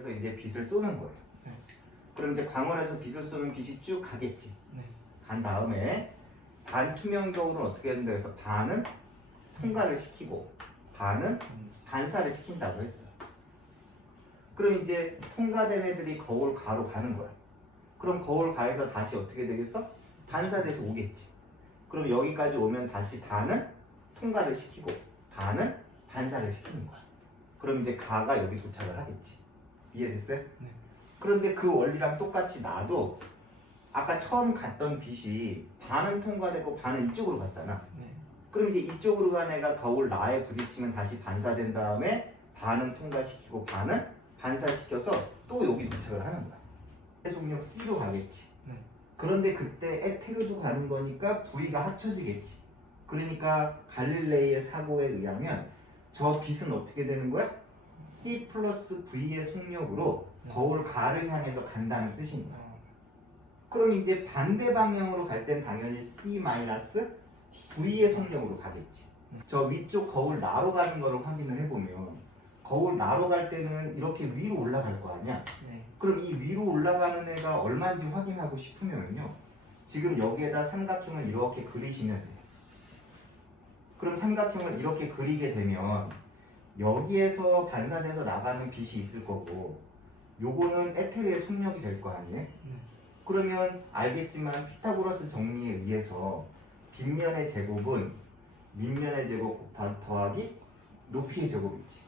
광원에서 이제 빛을 쏘는 거예요. 네. 그럼 이제 광원에서 빛을 쏘면 빛이 쭉 가겠지. 네. 간 다음에 반투명 경우는 어떻게 된다 해서 반은 통과를 시키고 반은 반사를 시킨다고 했어요. 그럼 이제 통과된 애들이 거울 가로 가는 거야. 그럼 거울 가에서 다시 어떻게 되겠어? 반사돼서 오겠지. 그럼 여기까지 오면 다시 반은 통과를 시키고 반은 반사를 시키는 거야. 그럼 이제 가가 여기 도착을 하겠지. 이해됐어요? 네. 그런데 그 원리랑 똑같이 나도 아까 처음 갔던 빛이 반은 통과되고 반은 이쪽으로 갔잖아. 네. 그럼 이제 이쪽으로 간 애가 거울 나에 부딪히면 다시 반사된 다음에 반은 통과시키고 반은 반사시켜서 또 여기 도착을 하는 거야. 속력 C로 가겠지. 네. 그런데 그때 에테르도 가는 거니까 V가 합쳐지겠지. 그러니까 갈릴레이의 사고에 의하면 저 빛은 어떻게 되는 거야? C 플러스 V의 속력으로 거울 가를 향해서 간다는 뜻인 거야. 그럼 이제 반대 방향으로 갈 땐 당연히 C 마이너스 V의 속력으로 가겠지. 저 위쪽 거울 나로 가는 거를 확인을 해보면 거울 나로 갈 때는 이렇게 위로 올라갈 거 아니야? 네. 그럼 이 위로 올라가는 애가 얼마인지 확인하고 싶으면요. 지금 여기에다 삼각형을 이렇게 그리시면 돼요. 그럼 삼각형을 이렇게 그리게 되면 여기에서 반사돼서 나가는 빛이 있을 거고 요거는 에테르의 속력이 될 거 아니에요? 그러면 알겠지만 피타고라스 정리에 의해서 빗면의 제곱은 밑면의 제곱 더하기 높이의 제곱이지.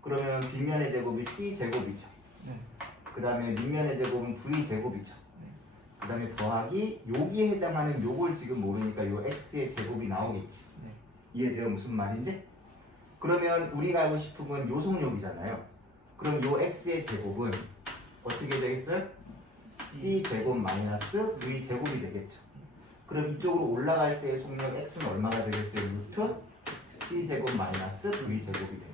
그러면 빗면의 제곱이 C제곱이죠. 그 다음에 밑면의 제곱은 V제곱이죠. 그 다음에 더하기 여기에 해당하는 요걸 지금 모르니까 요 X의 제곱이 나오겠지. 이해돼요? 무슨 말인지? 그러면 우리가 알고 싶은 건 요 속력이잖아요. 그럼 요 X의 제곱은 어떻게 되겠어요? C제곱 마이너스 V제곱이 되겠죠. 그럼 이쪽으로 올라갈 때의 속력 X는 얼마가 되겠어요? 루트 C제곱 마이너스 V제곱이 됩니다.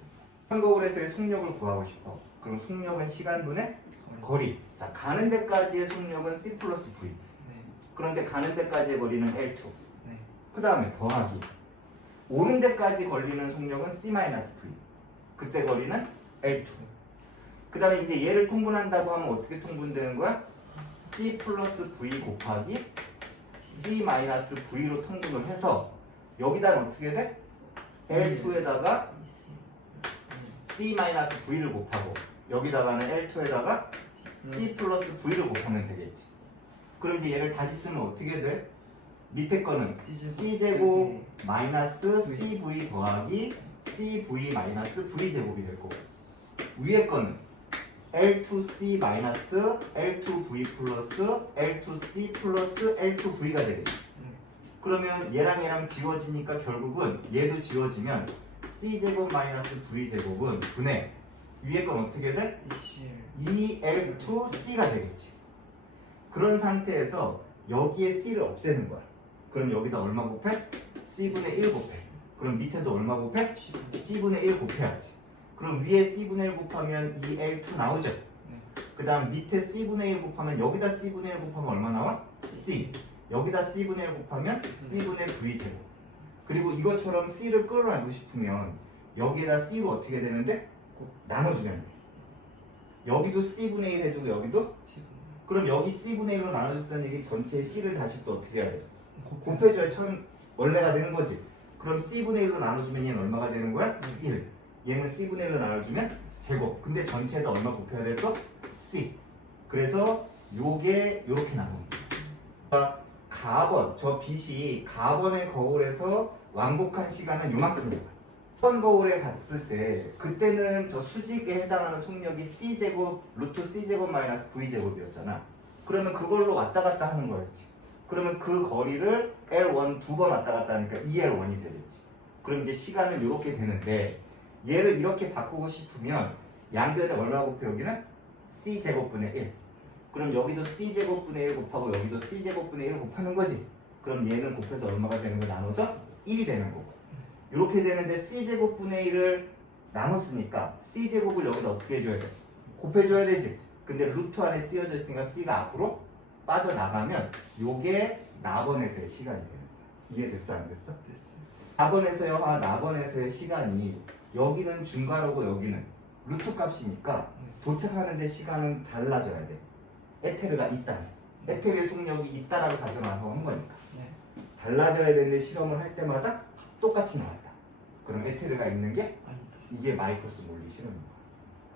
한 거울에서의 속력을 구하고 싶어. 그럼 속력은 시간분의 거리. 자, 가는 데까지의 속력은 C 플러스 V. 그런데 가는 데까지의 거리는 L2. 그 다음에 더하기. 오는 데까지 걸리는 속력은 C 마이너스 V. 그때 거리는 L2. 그 다음에 이제 얘를 통분한다고 하면 어떻게 통분되는 거야? C 플러스 V 곱하기 C 마이너스 V로 통분을 해서 여기다 어떻게 돼? L2에다가 C 마이너스 V를 곱하고 여기다가는 L2에다가 C 플러스 V를 곱하면 되겠지. 그럼 이제 얘를 다시 쓰면 어떻게 돼? 밑에 거는 C제곱 마이너스 CV 더하기 CV 마이너스 V제곱이 될 거고 위에 거는 L2C 마이너스 L2V 플러스 L2C 플러스 L2V가 되겠지. 그러면 얘랑 얘랑 지워지니까 결국은 얘도 지워지면 C제곱 마이너스 V제곱은 분의 위에 건 어떻게 돼? 2L2C가 되겠지. 그런 상태에서 여기에 C를 없애는 거야. 그럼 여기다 얼마 곱해? C분의 1 곱해. 그럼 밑에도 얼마 곱해? C분의 1 곱해야지. 그럼 위에 C분의 1 곱하면 2L2 나오죠? 그 다음 밑에 C분의 1 곱하면 여기다 C분의 1 곱하면 얼마 나와? C. 여기다 C분의 1 곱하면 C분의 V제곱. 그리고 이것처럼 C를 끌어내고 싶으면 여기에다 C로 어떻게 되는데? 나눠주면 돼. 여기도 C분의 1 해주고 여기도? 그럼 여기 C분의 1로 나눠줬다는 얘기 전체의 C를 다시 또 어떻게 해야 돼? 곱해줘야 처음 원래가 되는 거지. 그럼 C분의 1로 나눠주면 얘는 얼마가 되는 거야? 1. 얘는 C분의 1로 나눠주면 제곱. 근데 전체에다 얼마 곱해야 돼 또? C. 그래서 요게 요렇게 나옵니다. 그러니까 가번, 저 빛이 가번의 거울에서 왕복한 시간은 요만큼이에요. 번 거울에 갔을 때 그때는 저 수직에 해당하는 속력이 C제곱 루트 C제곱 마이너스 V제곱이었잖아. 그러면 그걸로 왔다 갔다 하는 거였지. 그러면 그 거리를 L1 두 번 왔다 갔다 하니까 2L1이 되겠지. 그럼 이제 시간은 이렇게 되는데 얘를 이렇게 바꾸고 싶으면 양변에 얼마 곱해 여기는? C제곱분의 1. 그럼 여기도 C제곱분의 1 곱하고 여기도 C제곱분의 1 곱하는 거지. 그럼 얘는 곱해서 얼마가 되는 거 나눠서 1이 되는 거고. 이렇게 되는데 C제곱분의 1을 나눴으니까 C제곱을 여기다 어떻게 해줘야 돼? 곱해줘야 되지. 근데 루트 안에 쓰여져 있으니까 C가 앞으로 빠져나가면 요게 나번에서의 시간이 되는 거야. 이해됐어? 안 됐어? 됐어. 나번에서와 나번에서의 시간이 여기는 중괄호고 여기는 루트 값이니까 네. 도착하는데 시간은 달라져야 돼. 에테르가 있다. 에테르의 속력이 있다라고 가정하고 한 거니까. 네. 달라져야 되는데 실험을 할 때마다 똑같이 나왔다. 그럼 에테르가 있는 게 아니다. 이게 마이커스 몰리 실험인 거야.